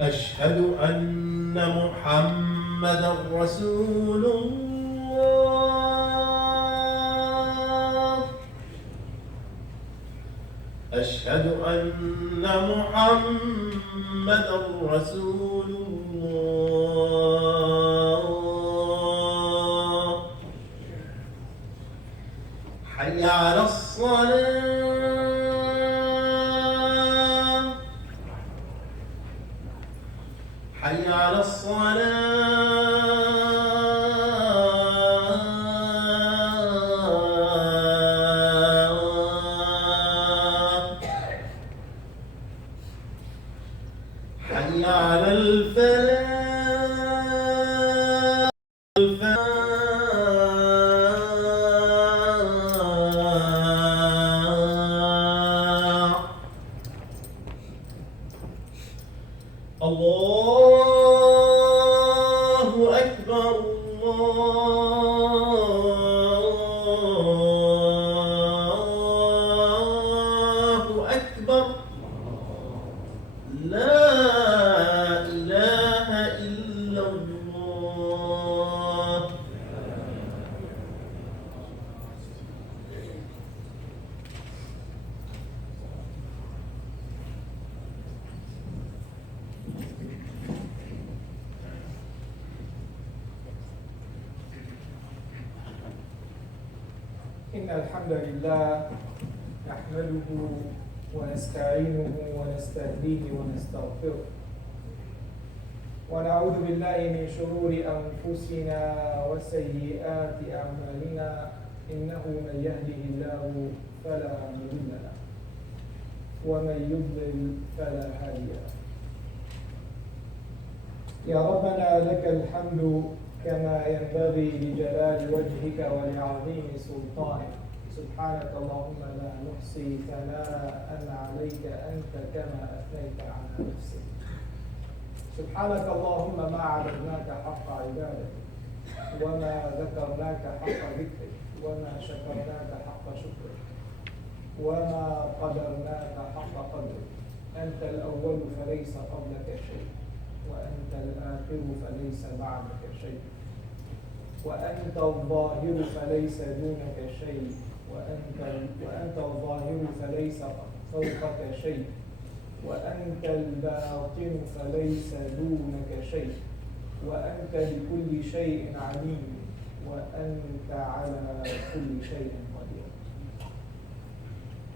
أشهد أن محمدا رسول الله. أشهد أن محمدا رسول الله. حي على الصلاة. حي على الصلاة. حي على الفلاح. الله أكبر. الله أكبر. لا إله إلا الله. إن الحمد لله نحمده ونستعينه ونستهديه ونستغفره ونعوذ بالله من شرور أنفسنا وسيئات أعمالنا إنه من يهده الله فلا مضل له ومن يضلل فلا هادي له. يا ربنا لك الحمد كما ينبغي لجلال وجهك ولعظيم سلطانك. سبحانك اللهم لا نحصي ثناء عليك أنت كما أثنيت على نفسك. سبحانك اللهم ما عبدناك حق عبادتك وما ذكرناك حق ذكرك وما شكرناك حق شكرك وما قدرناك حق قدرك. أنت الأول فليس قبلك شيء وأنت الآخر فليس بعدك شيء وأنت الظاهر فليس دونك شيء وأنت الظاهر فليس فوقك شيء وأنت الباطن فليس دونك شيء وأنت بكل شيء عليم وأنت على كل شيء قدير.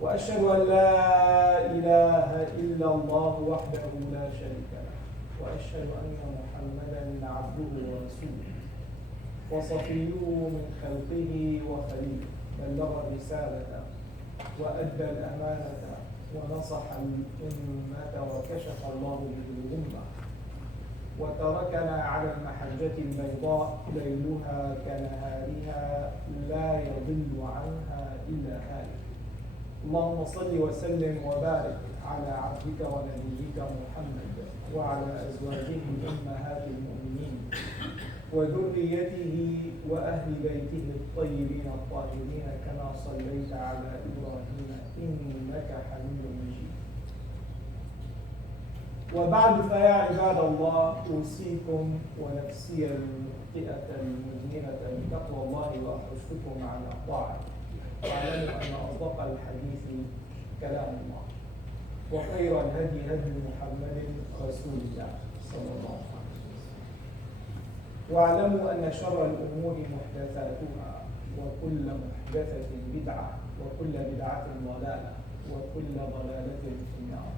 وأشهد أن لا إله إلا الله وحده لا شريك له وأشهد أن محمدا عبده ورسوله وصفيه من خلقه وخليله. بلغ الرسالة وأدى الأمانة ونصح الأمة وكشف الله به الأمة وتركنا على المحجة البيضاء ليلها كنهارها لا يضل عنها إلا هالك. اللهم صل وسلم وبارك على عبدك ونبيك محمد وعلى أزواجه أمهات المؤمنين وذريته وأهل بيته الطيبين الطاهرين كما صليت على إبراهيم إنك حميد مجيد. وبعد فيا عباد الله أوصيكم ونفسي المخطئة المذنبة بتقوى الله وأحثكم على طاعته. واعلموا أن أصدق الحديث كلام الله وخير الهدي هدي محمد رسول الله صلى الله عليه وسلم. واعلموا أن شر الأمور محدثاتها وكل محدثة بدعة وكل بدعة ضلالة وكل ضلالة في النار.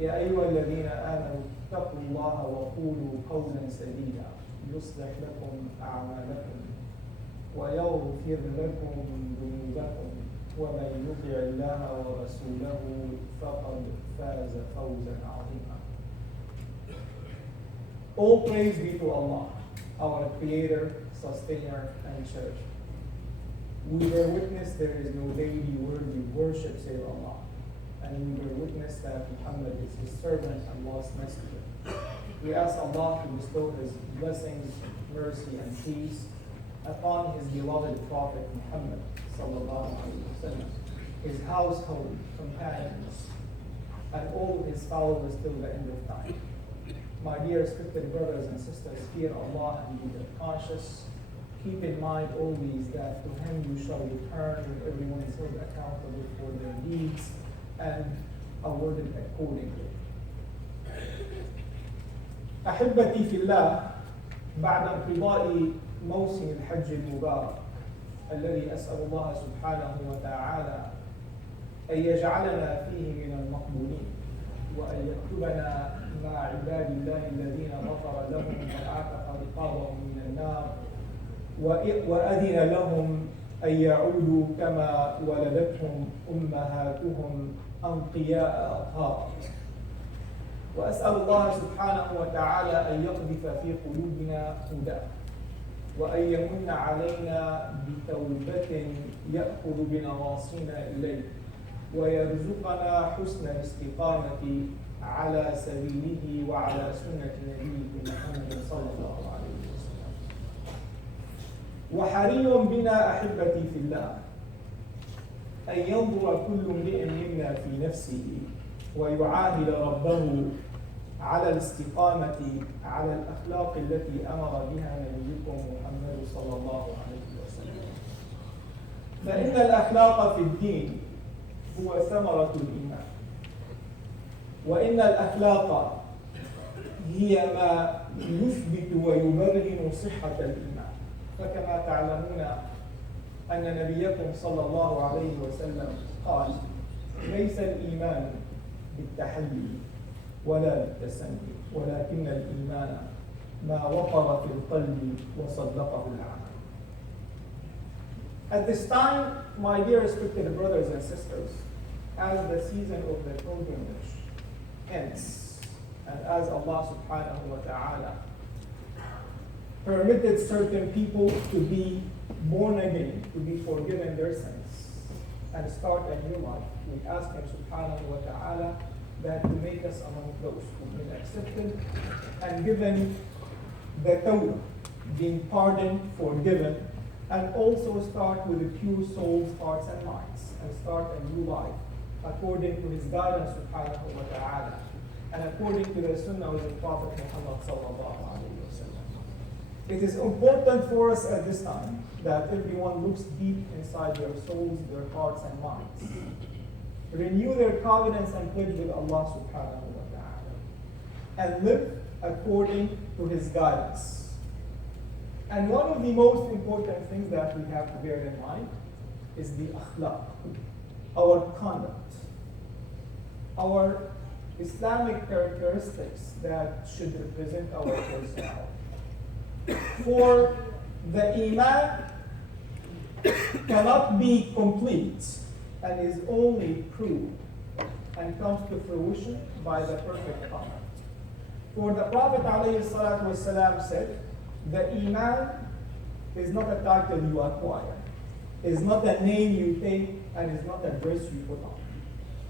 يا أيها الذين آمنوا اتقوا الله وقولوا قولا سديدا يصلح لكم أعمالكم ويغفر لكم ذنوبكم ومن يطع الله ورسوله فقد فاز فوزا عظيما. All praise be to Allah, our Creator, Sustainer, and Cherisher. We bear witness there is no deity worthy of worship save Allah, and we bear witness that Muhammad is His servant and lost messenger. We ask Allah to bestow His blessings, mercy, and peace upon His beloved Prophet Muhammad sallallahu alaihi wasallam, his household, companions, and all His followers till the end of time. My dear respected brothers and sisters, fear Allah and be conscious. Keep in mind always that to Him you shall return, and everyone is held accountable for their deeds and awarded accordingly. أحبتي في الله، بعد انقضاء موسم الحج المبارك الذي أسأل الله سبحانه وتعالى أن يجعلنا فيه من المقبولين، وأن يكتبنا مع عباد الله الذين غفر لهم وأعتق رقابهم من النار، وأذن لهم أن يعودوا كما ولدتهم أمهاتهم أنقياء أطهار. وأسأل الله سبحانه وتعالى أن يقذف في قلوبنا هداه، وأن يمن علينا بتوبة يأخذ بنواصينا إليه، ويرزقنا حسن الاستقامة على سبيله وعلى سنة نبيه محمد صلى الله عليه وسلم. وحري بنا أحبتي في الله أن ينظر كل امرئ منا في نفسه ويعاهد ربه على الاستقامة على الأخلاق التي أمر بها نبيكم محمد صلى الله عليه وسلم. فإن الأخلاق في الدين هو ثمرة الإيمان، وإن الأخلاق هي ما يثبت ويبرهن صحة الإيمان. فكما تعلمون أن نبيكم صلى الله عليه وسلم قال: ليس الإيمان بالتحلي ولا بالتسني، ولكن الإيمان ما وقر في القلب وصدقه العمل. At this time, my dear respected brothers and sisters, as the season of the pilgrimage ends, and as Allah subhanahu wa ta'ala permitted certain people to be born again, to be forgiven their sins, and start a new life, we ask Him subhanahu wa ta'ala that to make us among those who've been accepted and given the tawbah, being pardoned, forgiven, and also start with the pure souls, hearts, and minds, and start a new life according to His guidance subhanahu wa ta'ala, and according to the sunnah of the Prophet Muhammad sallallahu alayhi wa sallam. It is important for us at this time that everyone looks deep inside their souls, their hearts, and minds. Renew their covenants and pledge with Allah subhanahu wa ta'ala, and live according to His guidance. And one of the most important things that we have to bear in mind is the akhlaq, our conduct, our Islamic characteristics that should represent our personality. For the iman cannot be complete and is only proved and comes to fruition by the perfect conduct. For the Prophet ﷺ said, the iman is not a title you acquire, is not a name you take, and is not a dress you put on.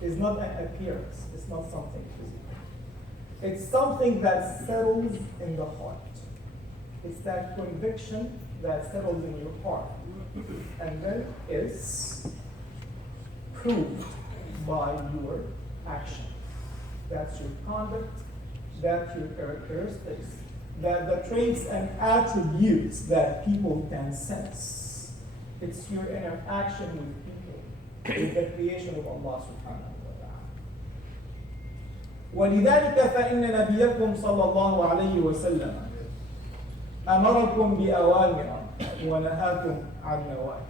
It's not an appearance, it's not something physical. It's something that settles in the heart. It's that conviction that settles in your heart and then is proved by your action. That's your conduct, that's your characteristics, that the traits and attributes that people can sense. It's your interaction with people, with the creation of Allah subhanahu wa ta'ala. ولذلك فإن نبيكم صلى الله عليه وسلم أمركم بأوامر ونهاكم عن نواهي،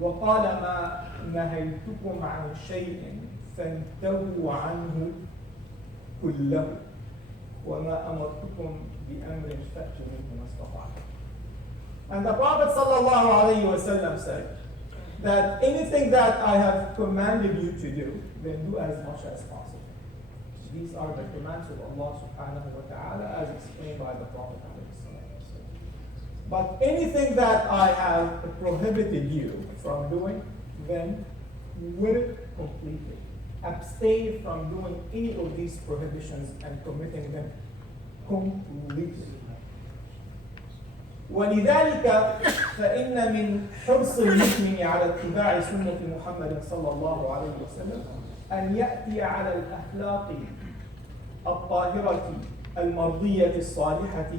وقال ما نهيتكم عن شيء فانتهوا عنه كله، وما أمرتكم بأمر فأتوا منه ما استطعتم. And the Prophet sallallahu alayhi wa sallam said that anything that I have commanded you to do, then do as much as possible. These are the commands of Allah subhanahu wa ta'ala as explained by the Prophet alayhi sallam. But anything that I have prohibited you from doing, then do it completely. Abstain from doing any of these prohibitions and committing them completely. ولذلك فإن من حرص المسلم على اتباع سنة محمد صلى الله عليه وسلم أن يأتي على الأخلاق الطاهرة المرضية الصالحة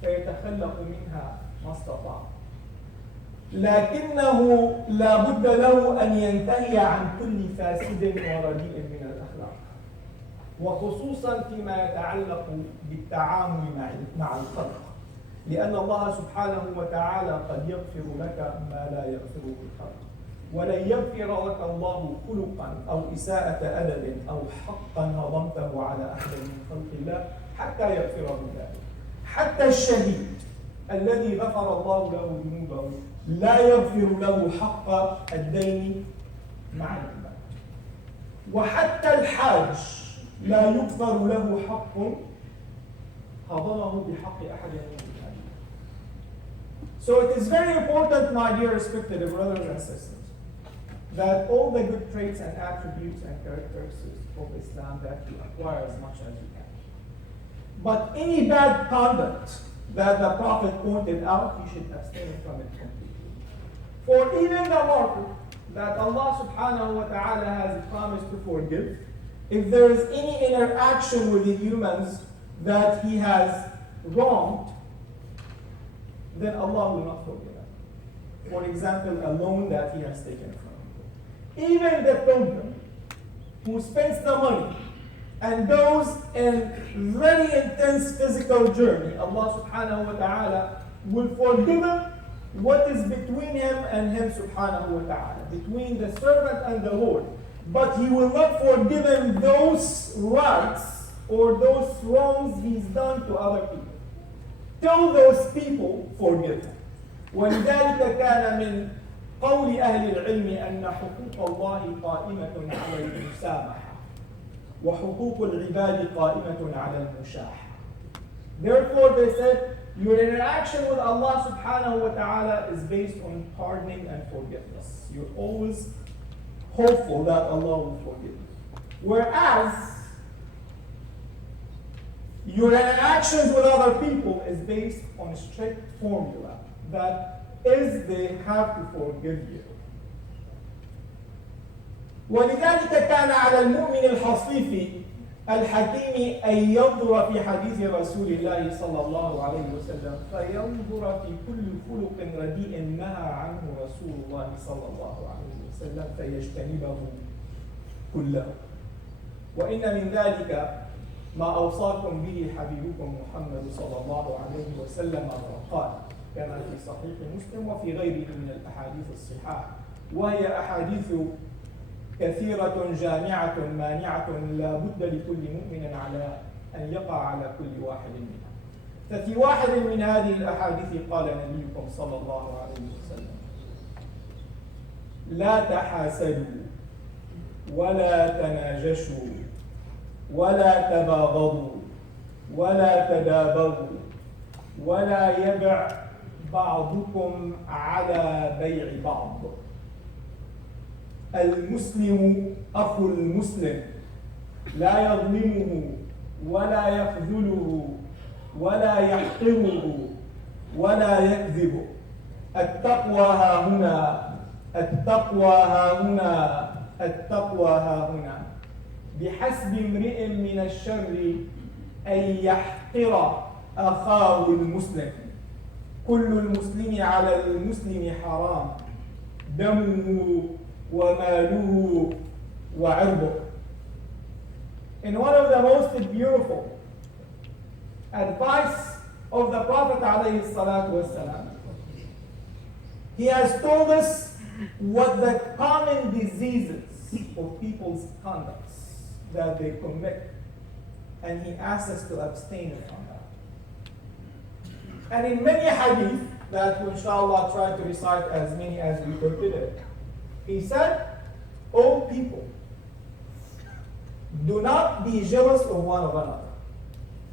فيتخلق منها ما استطاع. لكنه لا بد له أن ينتهي عن كل فاسد ورديء من الأخلاق، وخصوصا فيما يتعلق بالتعامل مع الخلق، لأن الله سبحانه وتعالى قد يغفر لك ما لا يغفره الخلق، ولن يغفر لك الله خلقا أو إساءة أدب أو حقا هضمته على أحد من خلق الله حتى يغفره ذلك. حتى الشهيد الذي غفر الله له ذنوبه لا يغفر له حق الدين مع العباد، وحتى الحاج لا يغفر له حق هضمه بحق أحد من العباد. So it is very important, my dear respected brothers and sisters, that all the good traits and attributes and characteristics of Islam that you acquire as much as you can. But any bad conduct that the Prophet pointed out, you should abstain from it completely. For even the martyr that Allah subhanahu wa ta'ala has promised to forgive, if there is any interaction with the humans that he has wronged, then Allah will not forgive him. For example, a loan that he has taken from him. Even the pilgrim who spends the money and goes in very intense physical journey, Allah subhanahu wa ta'ala will forgive him what is between him and him subhanahu wa ta'ala, between the servant and the Lord. But he will not forgive him those rights or those wrongs he's done to other people. Tell those people forgive him. ولذلك كان من قول أهل العلم أن حقوق الله قائمة على المسامحة وحقوق العباد قائمة على المشاحة. Therefore they said your interaction with Allah subhanahu wa ta'ala is based on pardoning and forgiveness. You're always hopeful that Allah will forgive you. Whereas your interactions with other people is based on a strict formula that is they have to forgive you. ولذلك كان على المؤمن الحصيف الحكيم أن ينظر في حديث رسول الله صلى الله عليه وسلم فينظر في كل خلق رديء نهى عنه رسول الله صلى الله عليه وسلم فيجتنبه كله. وإن من ذلك ما أوصاكم به حبيبكم محمد صلى الله عليه وسلم فقال كما في صحيح مسلم وفي غيره من الأحاديث الصحاح، وهي أحاديث كثيرة جامعة مانعة لا بد لكل مؤمن على أن يقع على كل واحد منها. ففي واحد من هذه الأحاديث قال نبيكم صلى الله عليه وسلم لا تحاسدوا ولا تناجشوا ولا تباغضوا ولا تدابروا ولا يبع بعضكم على بيع بعض. المسلم أخو المسلم لا يظلمه ولا يخذله ولا يحقره ولا يكذب. التقوى ها هنا التقوى ها هنا التقوى ها هنا. بحسب امرئ من الشر أن يحقر أخاه المسلم. كل المسلم على المسلم حرام دمه وماله وعرضه. In one of the most beautiful advice of the Prophet alayhi salatu wasalam, he has told us what the common diseases of people's conducts that they commit, and he asks us to abstain from that. And in many hadith that we inshallah try to recite as many as we could today, he said, "O people, do not be jealous of one another."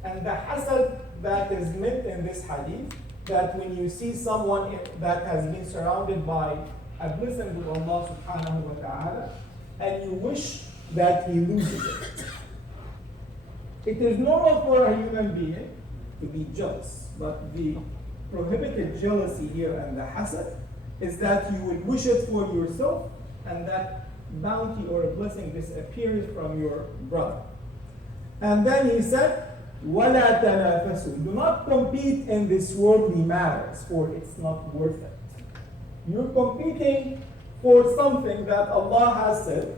And the hasad that is meant in this hadith, that when you see someone that has been surrounded by a blessing with Allah subhanahu wa ta'ala, and you wish that he loses it. It is normal for a human being to be jealous, but the prohibited jealousy here and the hasad is that you would wish it for yourself and that bounty or a blessing disappears from your brother. And then he said, وَلَا تَنَافَسُوا. Do not compete in this worldly matters, for it's not worth it. You're competing for something that Allah has said,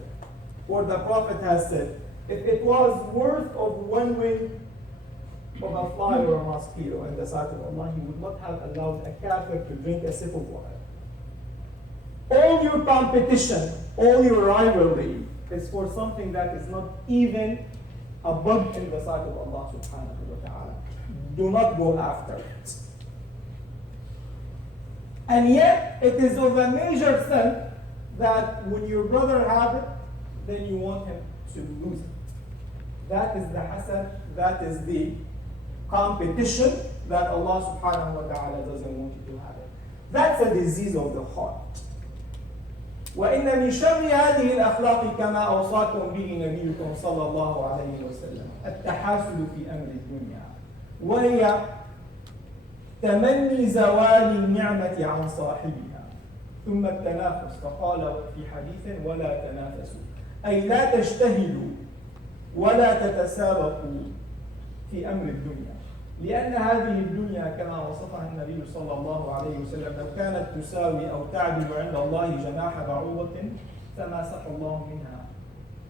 or the Prophet has said. If it was worth of one wing of a fly or a mosquito in the sight of Allah, He would not have allowed a kafir to drink a sip of water. All your competition, all your rivalry is for something that is not even a bug in the sight of Allah subhanahu wa ta'ala. Do not go after it. And yet, it is of a major sin that when your brother has it, then you want him to lose it. That is the hasad, that is the competition that Allah subhanahu wa ta'ala doesn't want you to have it. That's a disease of the heart. وإن من شر هذه الأخلاق كما أوصاكم به نبيكم صلى الله عليه وسلم التحاسد في أمر الدنيا وهي تمني زوال النعمة عن صاحبها ثم التنافس فقال في حديث ولا تنافسوا أي لا تجتهدوا ولا تتسابقوا في أمر الدنيا لأن هذه الدنيا كما وصفها النبي صلى الله عليه وسلم لو كانت تساوي أو تعدل عند الله جناح بعوضة فما سقى الله منها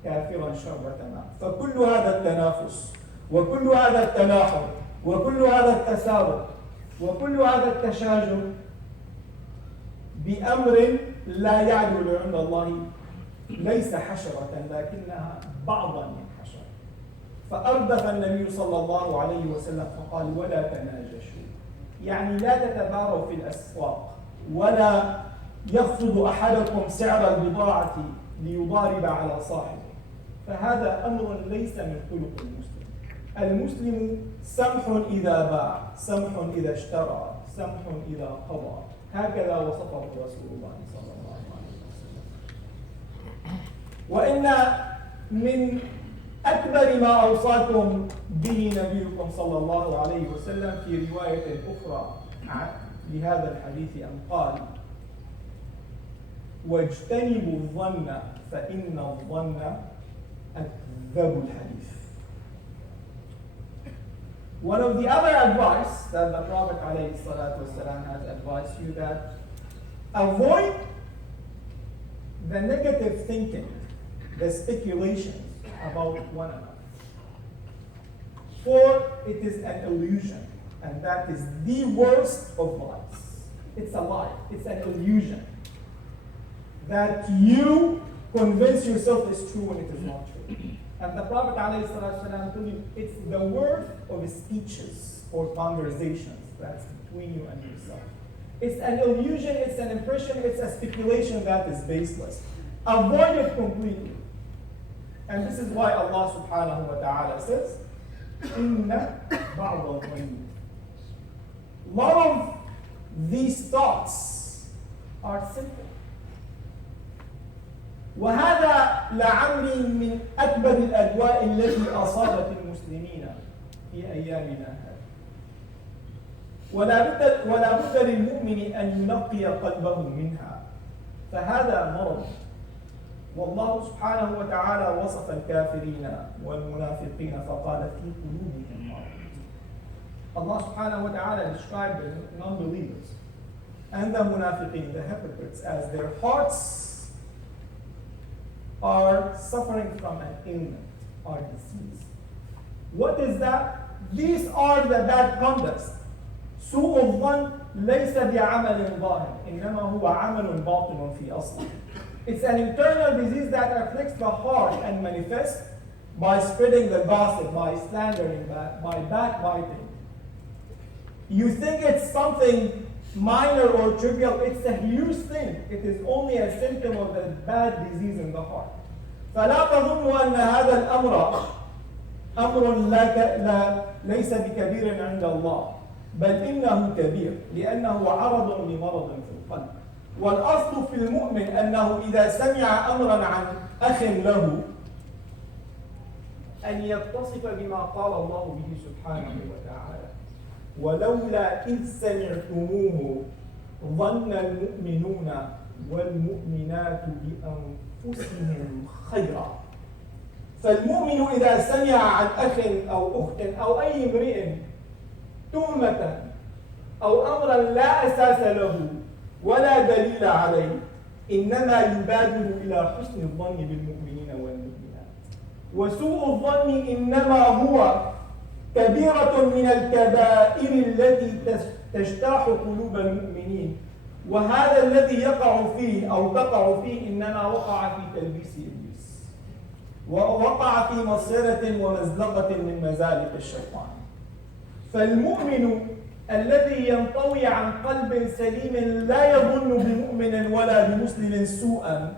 كافرا شربة ماء. فكل هذا التنافس وكل هذا التناحر وكل هذا التسابق وكل هذا التشاجر بأمر لا يعدل عند الله ليس حشرة لكنها بعضا من حشرة. فأردف النبي صلى الله عليه وسلم فقال ولا تناجشوا يعني لا تتباروا في الأسواق ولا يخفض أحدكم سعر البضاعة ليضارب على صاحبه فهذا أمر ليس من خلق المسلم. المسلم سمح إذا باع سمح إذا اشترى سمح إذا قضى هكذا وصفه رسول الله صلى الله عليه وسلم. وإن من أكبر ما أوصاكم به نبيكم صلى الله عليه وسلم في رواية أخرى لهذا الحديث أن قال واجتنبوا الظن فإن الظن أكذب الحديث. One of the other advice that the Prophet ﷺ has advised you that avoid the negative thinking, the speculations about one another. For it is an illusion, and that is the worst of lies. It's a lie, it's an illusion that you convince yourself is true when it is not true. And the Prophet ﷺ told you it's the worth of speeches or conversations that's between you and yourself. It's an illusion, it's an impression, it's a speculation that is baseless. Avoid it completely. And this is why Allah subhanahu wa ta'ala says, إِنَّ بَعْضَ الظَّنِّ. A lot of these thoughts are simple. وهذا لعمري من أكبر الأدواء التي أصابت المسلمين في أيامنا هذه. ولا بد للمؤمن أن ينقي قلبه منها فهذا مرض. والله سبحانه وتعالى وصف الكافرين والمنافقين فقال في قلوبهم مرض. Allah subhanahu wa ta'ala described the non-believers and the munafiqeen, the hypocrites, as their hearts are suffering from an ailment or disease. What is that? These are the bad conducts. سوء الظن ليس بعمل ظاهر إنما هو عمل باطن في أصله. It's an internal disease that afflicts the heart and manifests by spreading the gossip, by slandering, by backbiting. You think it's something minor or trivial, it's a huge thing. It is only a symptom of the bad disease in the heart. فلا تظنوا أن هذا الأمر أمر ليس بكبير عند الله بل إنه كبير لأنه عرض لمرض في القلب. والأصل في المؤمن أنه إذا سمع أمرا عن أخ له أن يتصف بما قال الله به سبحانه وتعالى ولولا إذ سمعتموه ظن المؤمنون والمؤمنات بأنفسهم خيرا فالمؤمن إذا سمع عن أخ أو أخت أو أي امرئ تهمة أو أمرا لا أساس له ولا دليل عليه إنما يبادر إلى حسن الظن بالمؤمنين والمؤمنات. وسوء الظن إنما هو كبيرة من الكبائر التي تجتاح قلوب المؤمنين، وهذا الذي يقع فيه أو تقع فيه إنما وقع في تلبيس إبليس، ووقع في مصيرة ومزلقة من مزالق الشيطان. فالمؤمن الذي ينطوي عن قلب سليم لا يظن بمؤمن ولا بمسلم سوءا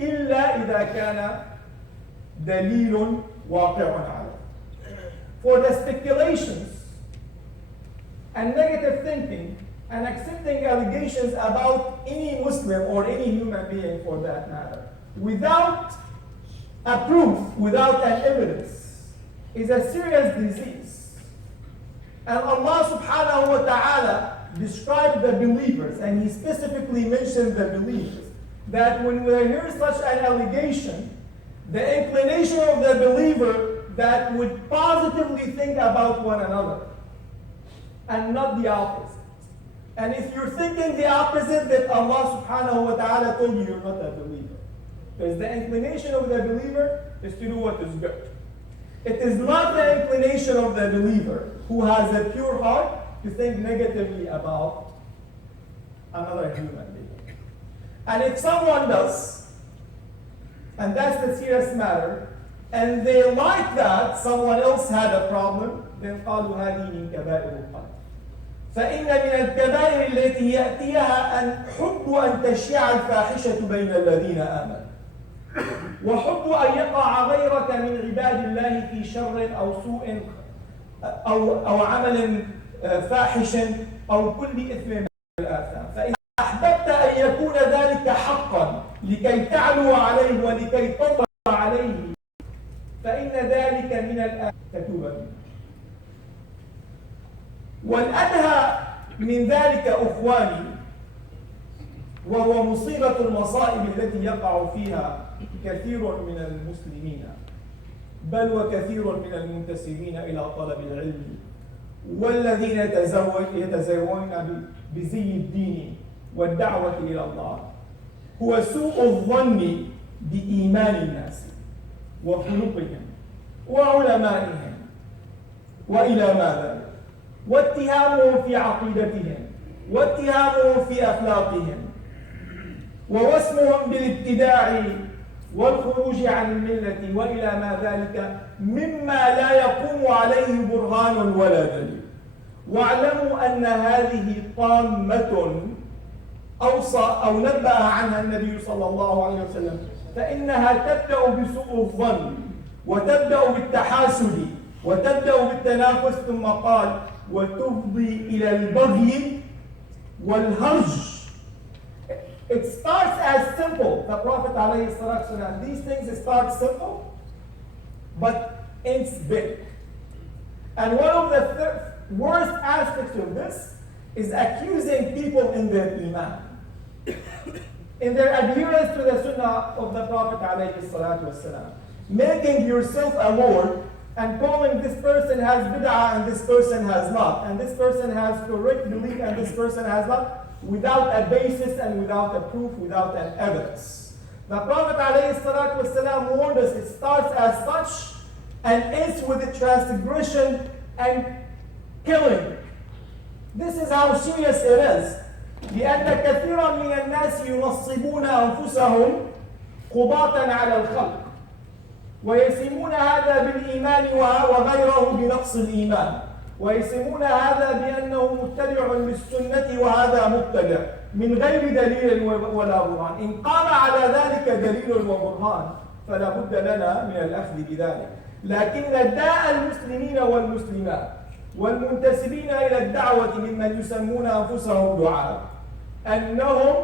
إلا إذا كان دليل واقع عليه. For the speculations and negative thinking and accepting allegations about any Muslim or any human being for that matter without a proof, without an evidence, is a serious disease. And Allah subhanahu wa ta'ala described the believers, and He specifically mentioned the believers, that when we hear such an allegation, the inclination of the believer that would positively think about one another and not the opposite. And if you're thinking the opposite, that Allah subhanahu wa ta'ala told you you're not a believer. Because the inclination of the believer is to do what is good. It is not the inclination of the believer who has a pure heart to think negatively about another human being. And if someone does, and that's the serious matter, and they like that someone else had a problem, then قالوا هذه من كبائر القلب. فإن من الكبائر التي يأتيها أن حب أن تشيع الفاحشة بين الذين آمنوا، وحب أن يقع غيرك من عباد الله في شر أو سوء أو عمل فاحش أو كل إثم من الآثام. فإن أحببت أن يكون ذلك حقا لكي تعلو عليه ولكي تطلع عليه فإن ذلك من الآثام تتوب منه. والأدهى من ذلك أخواني، وهو مصيبة المصائب التي يقع فيها كثير من المسلمين بل وكثير من المنتسبين إلى طلب العلم والذين يتزوجون بزي الدين والدعوة إلى الله، هو سوء الظن بإيمان الناس وخلقهم وعلمائهم وإلى ما ذلك، واتهامهم في عقيدتهم واتهامهم في أخلاقهم، ووسمهم بالابتداع والخروج عن الملة وإلى ما ذلك مما لا يقوم عليه برهان ولا دليل. واعلموا أن هذه طامة أوصى أو نبأ عنها النبي صلى الله عليه وسلم، فإنها تبدأ بسوء الظن وتبدأ بالتحاسد وتبدأ بالتنافس، ثم قال وتفضي إلى البغي والهرج. It starts as simple. The Prophet ﷺ, these things start simple, but ends big. And one of the worst aspects of this is accusing people in their iman, in their adherence to the sunnah of the Prophet ﷺ, making yourself a lord and calling this person has bid'ah and this person has not, and this person has correct belief and this person has not, without a basis and without a proof, without an evidence. The Prophet ﷺ warned us it starts as such and ends with the transgression and killing. This is how serious it is. لأن كثيرا من الناس ينصبون أنفسهم قضاة على الخلق ويسمون هذا بالإيمان وغيره بنقص الإيمان، ويسمون هذا بأنه متبع للسنة وهذا مبتدع من غير دليل ولا برهان. إن قام على ذلك دليل وبرهان فلا بد لنا من الأخذ بذلك. لكن داء المسلمين والمسلمات والمنتسبين إلى الدعوة ممن يسمون أنفسهم دعاة أنهم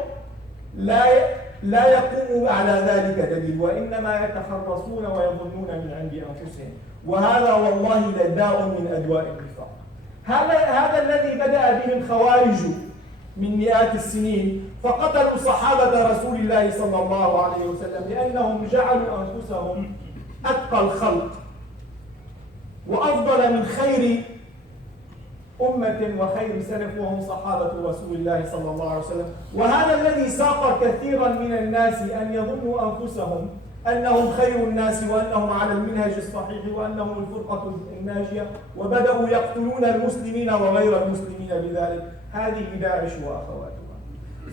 لا يقوم على ذلك دليل، وإنما يتخرصون ويظنون من عند أنفسهم، وهذا والله لداء من أدواء النفاق. هذا الذي بدأ به الخوارج من مئات السنين، فقتلوا صحابة رسول الله صلى الله عليه وسلم لأنهم جعلوا أنفسهم أتقى الخلق وأفضل من خير أمة وخير سلف وهم صحابة رسول الله صلى الله عليه وسلم. وهذا الذي ساق كثيرا من الناس أن يظنوا أنفسهم أنهم خير الناس وأنهم على المنهج الصحيح وأنهم الفرقة الناجية، وبدأوا يقتلون المسلمين وغير المسلمين بذلك. هذه داعش وأخواتها.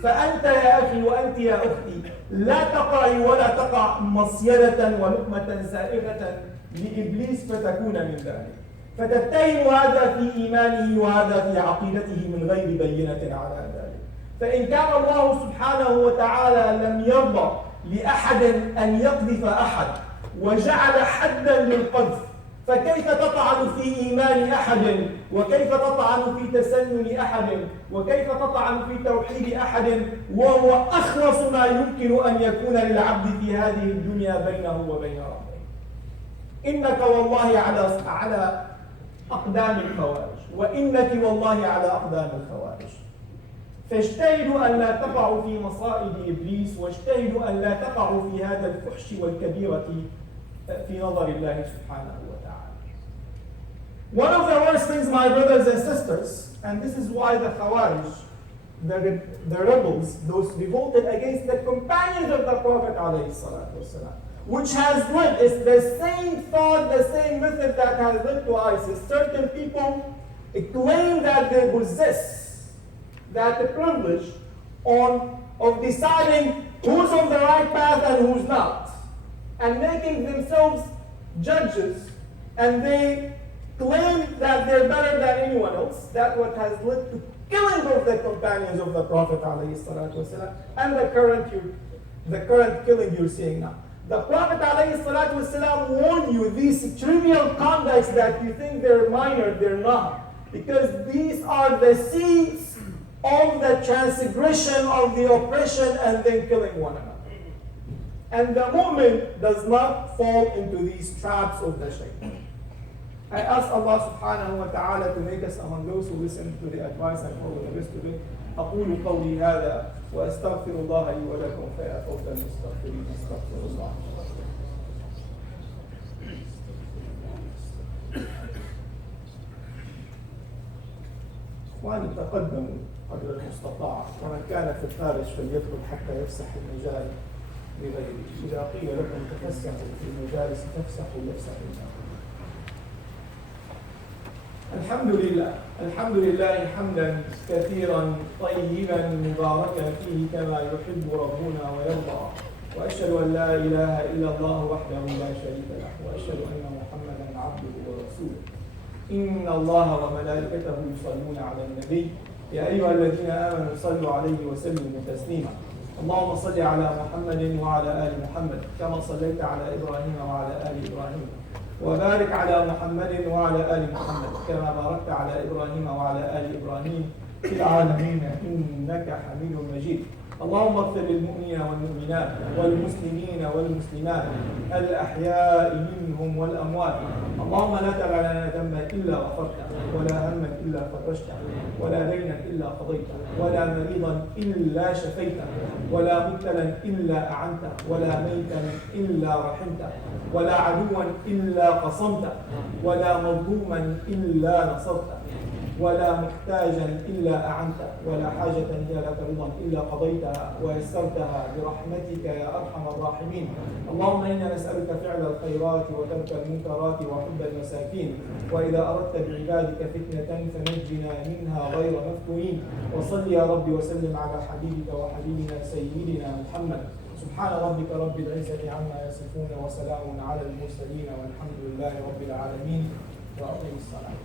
فأنت يا أخي وأنت يا أختي لا تقعي ولا تقع مصيدة ولقمة سائغة لإبليس فتكون من ذلك، فتتهم هذا في إيمانه وهذا في عقيدته من غير بينة على ذلك. فإن كان الله سبحانه وتعالى لم يرضى لأحد أن يقذف أحد وجعل حدا للقذف، فكيف تطعن في إيمان أحد، وكيف تطعن في تسنن أحد، وكيف تطعن في توحيد أحد وهو أخلص ما يمكن أن يكون للعبد في هذه الدنيا بينه وبين ربه. إنك والله على أقدام الخوارج، وإنك والله على أقدام الخوارج. فاجتهدوا أن لا تقعوا في مصائد إبليس، واجتهدوا أن لا تقعوا في هذا الفحش والكبيرة في نظر الله سبحانه وتعالى. One of the worst things, my brothers and sisters, and this is why the Khawarij, the rebels, those revolted against the companions of the Prophet ﷺ, which has led, it's the same thought, the same method that has led to ISIS. Certain people claim that they possess that privilege of deciding who's on the right path and who's not, and making themselves judges, and they claim that they're better than anyone else. That's what has led to killing of the companions of the Prophet ﷺ, and the current killing you're seeing now. The Prophet ﷺ warned you, these trivial conducts that you think they're minor, they're not, because these are the seeds of the transgression of the oppression and then killing one another. And the mu'min does not fall into these traps of the shaitan. I ask Allah subhanahu wa ta'ala to make us among those who listen to the advice and follow the rest of it. أقول قولي هذا وأستغفر الله لي ولكم فيا فوز المستغفرين أستغفر الله. إخواني تقدموا قدر المستطاع، ومن كان في الخارج فليدخل حتى يفسح المجال لغيره. إذا قيل لكم تفسحوا في المجالس تفسحوا يفسح الله. الحمد لله حمدا كثيرا طيبا مباركا فيه كما يحب ربنا ويرضى، وأشهد أن لا إله إلا الله وحده لا شريك له، وأشهد أن محمدا عبده ورسوله. إن الله وملائكته يصلون على النبي يا أيها الذين آمنوا صلوا عليه وسلموا تسليما. اللهم صل على محمد وعلى آل محمد كما صليت على إبراهيم وعلى آل إبراهيم، وبارك على محمد وعلى آل محمد كما باركت على إبراهيم وعلى آل إبراهيم في العالمين إنك حميد مجيد. اللهم اغفر للمؤمنين والمؤمنات والمسلمين والمسلمات الأحياء منهم والأموات. اللهم لا تدع لنا ذنبا إلا غفرته، ولا هما إلا فرجته، ولا دينا إلا قضيته، ولا مريضا إلا شفيته، ولا مبتلا إلا أعنته، ولا ميتا إلا رحمته، ولا عدوا إلا قصمته، ولا مظلوما إلا نصرته، ولا محتاجا إلا أعنته، ولا حاجة هي لك رضا إلا قضيتها ويسرتها برحمتك يا أرحم الراحمين. اللهم إنا نسألك فعل الخيرات وترك المنكرات وحب المساكين، وإذا أردت بعبادك فتنة فنجنا منها غير مفتونين. وصل يا رب وسلم على حبيبك وحبيبنا سيدنا محمد. سبحان ربك رب العزة عما يصفون وسلام على المرسلين والحمد لله رب العالمين. وأقم الصلاة.